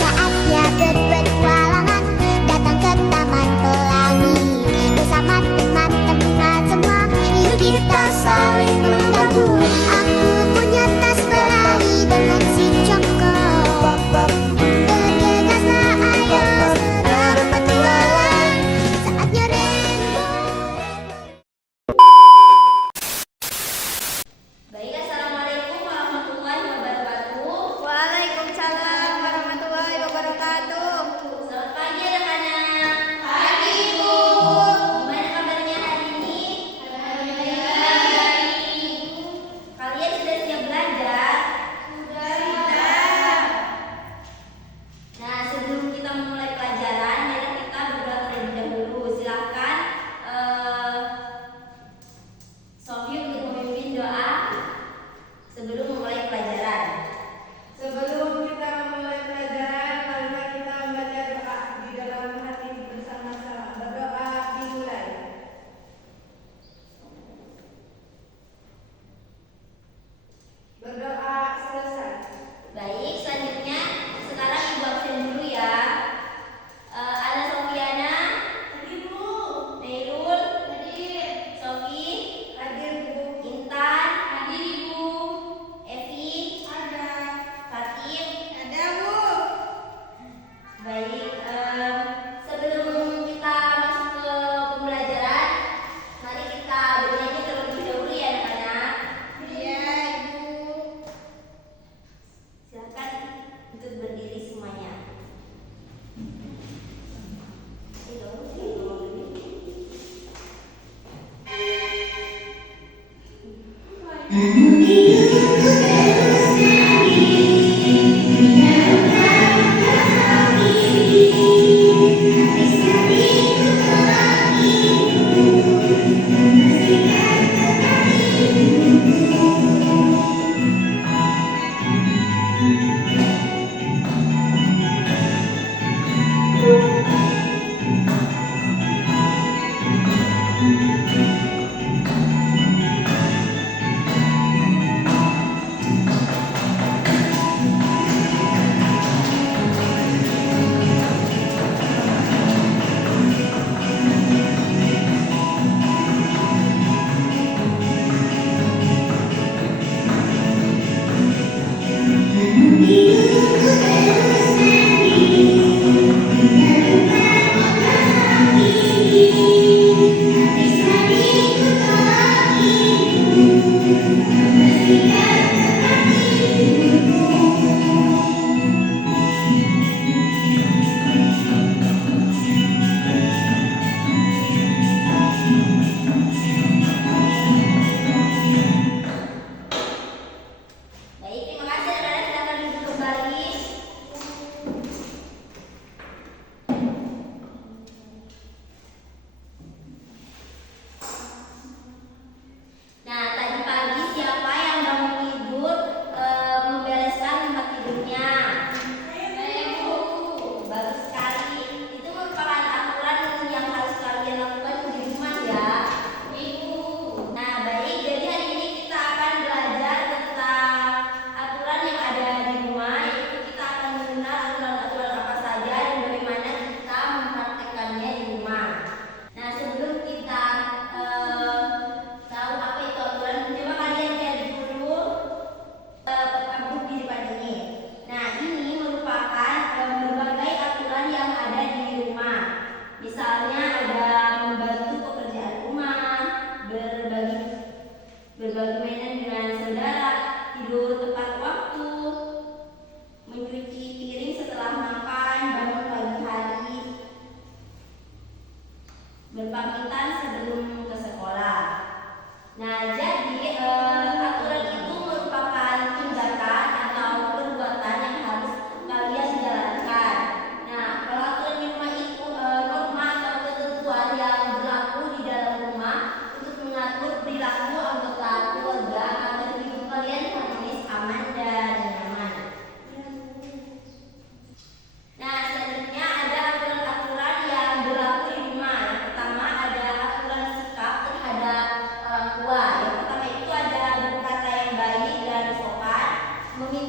Saatnya berpetualangan, datang ke Taman Pelangi. Bersama teman-teman semua, yuk kita saling membantu. Aku punya tas berlari dengan si Joko. Bergegaslah ayo berpetualang, saatnya rainbow. Baik, assalamualaikum warahmatullahi wabarakatuh. Waalaikumsalam warahmatullahi wabarakatuh. Selamat pagi anak-anak. Pagi, Bu. Gimana kabarnya hari ini? Kalian sudah siap belajar? Sudah. Nah, sebelum kita memulai pelajaran, mari kita berdoa terlebih dahulu. Silakan Sofi untuk memimpin doa sebelum memulai pelajaran. Sebelum kita memulai pelajaran, marilah kita membaca doa di dalam hati bersama-sama. Berdoa dimulai. Berdoa selesai. Baik, selanjutnya sekarang Ibu absen dulu ya. Ana Sofiana, Hadir, Bu. Nairul, Hadir. Sofi, Hadir, Bu. Intan, Hadir, Ibu. Evi, Ada. Fatim. Ada, Bu. Baik, sebelum kita masuk ke pembelajaran, mari kita bernyanyi terlebih dahulu ya anak-anak. Iya, Ibu. Silakan untuk berdiri semuanya.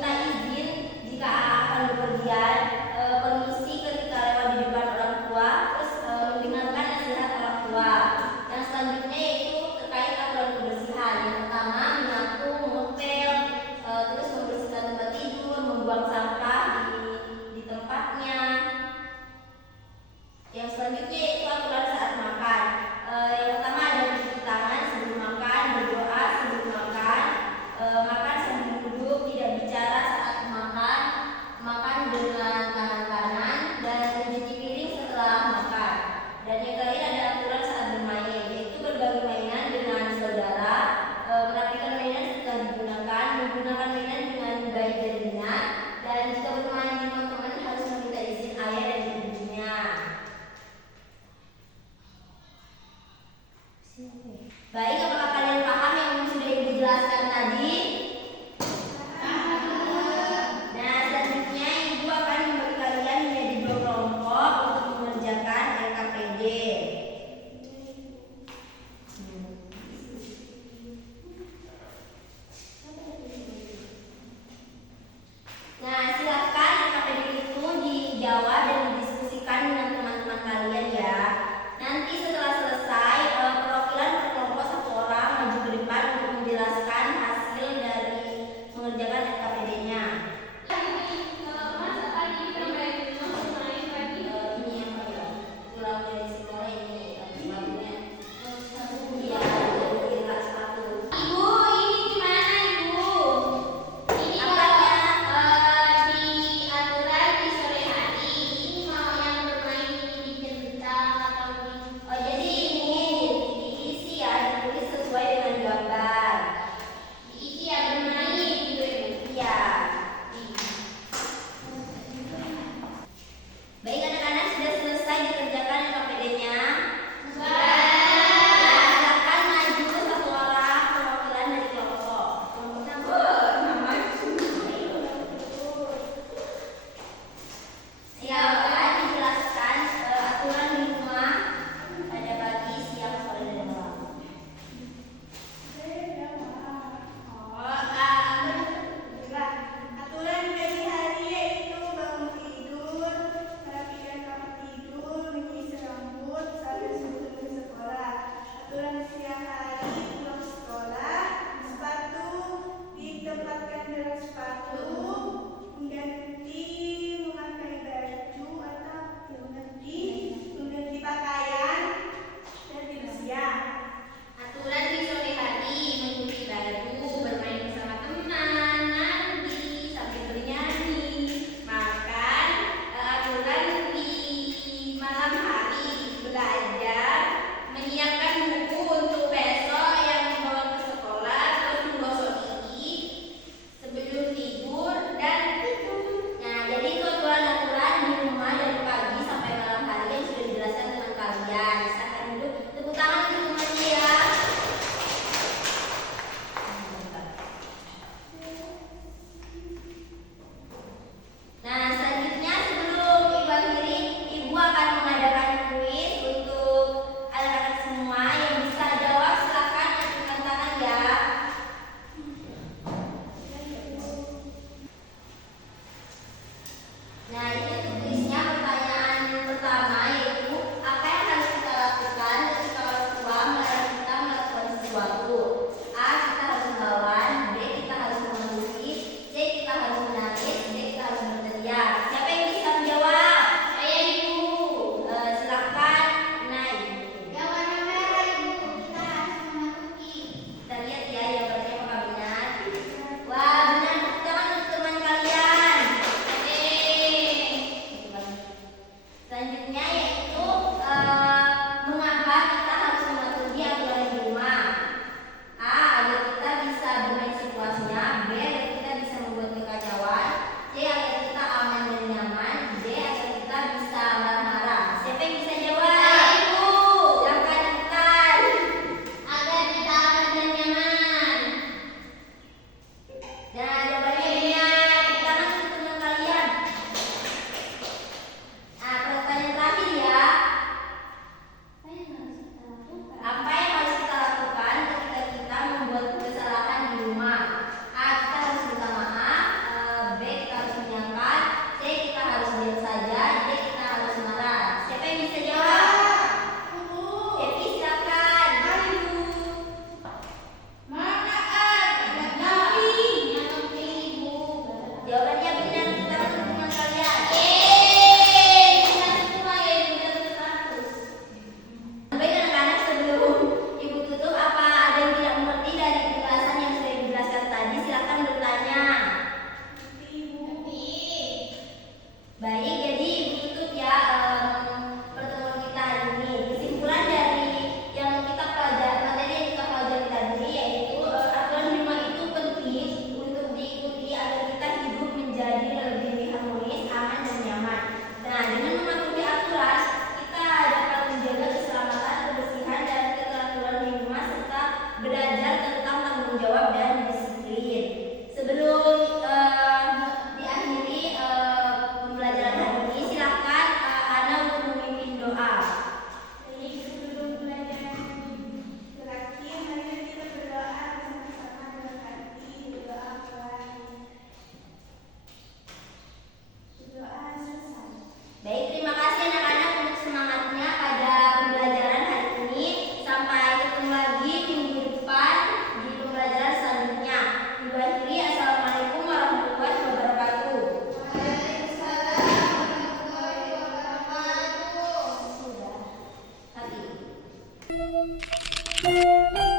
meminta izin jika akan bepergian, permisi ketika lewat di depan orang tua, terus mendengarkan nasihat orang tua. Yang selanjutnya yaitu terkait aturan kebersihan. Yang pertama menyapu, mengepel, terus membersihkan tempat tidur, membuang sampah di tempatnya. Yang selanjutnya yaitu aturan saat makan. Yang pertama ada mencuci tangan sebelum makan, berdoa sebelum makan, makan sambil duduk, tidak bicara saat makan, Thank